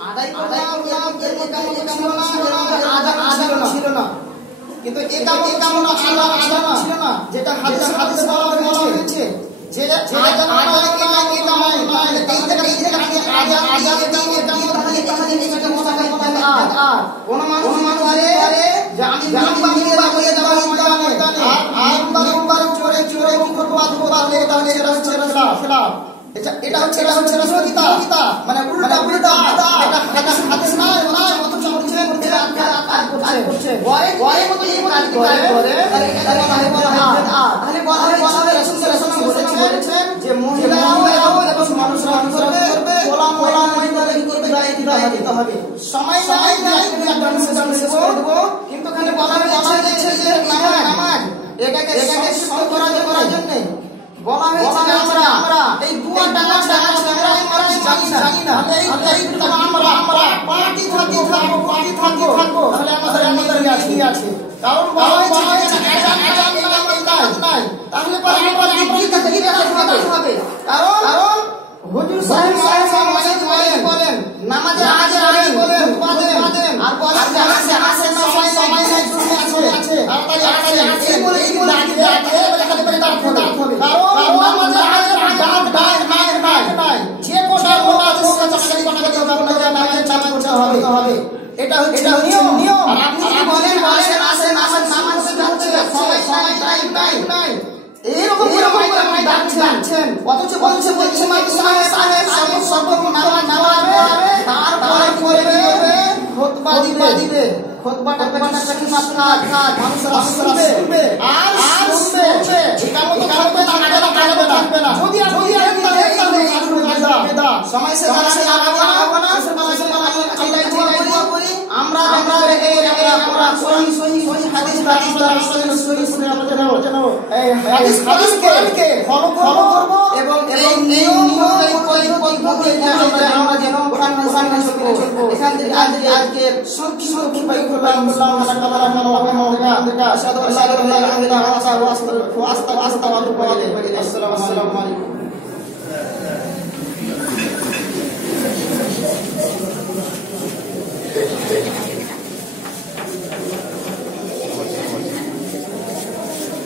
আদায় করলাম এর কামনা ছিল না কিন্তু এই কামনা ছিল না যেটা হাদিসে বলা হয়েছে যে এটা হচ্ছে রাসূলুল্লাহ মানে উল্টা এটা হাদিস না অথচ করছে ওয়ারে মতো এই কাজ করে তাহলে বলা হয় রাসূলুল্লাহ বলেছেন যে মহিলারাও এবং মানুষরা করবে গোলাম মহিলারা কি করবে গায়ে দিতে হবে সময় নাই দেব কিন্তু এখানে বলা হয়েছে যে নামাজ এটাকে সফল করার জন্য বলা হয়েছে আমরা এই দুয়া টাকা জানি না এই আমরা পার্টি থাকবো তাহলে আমাদের কি আছে কারণ বলা হয়েছে নাই তাহলে পরে কি হবে কারণ হুজুর সাহেব বলেন নামাজে বলেন আর বলেন যে আসে সময় নাই আছে তাড়াতাড়ি এই বলে বলে দাঁড়াতে হবে কারণ নামাজে নাই যে কোটা আছে নামাজে চালাতে হবে এটা হচ্ছে নিয়ম আর আপনি যদি বলেন আসে নামাজ যাচ্ছে সময় নাই এরকম করে ডাকছেন অথচ বলছে সাহেব সর্বপ্রথম নামাজ তারপরে করবে খুতবা দিবে খুতবাটা কি মানুষরা শুনবে আর শুনবে একামত থাকবে না যদি সময় সে আমরা কোরআন সহিহ হাদিস হাদিসকে ফলো করব এবং এই নিয়ম আমরা যেন কোরআন চলবো এখান থেকে আজকে সংক্ষিপ্ত আসসালামু আলাইকুম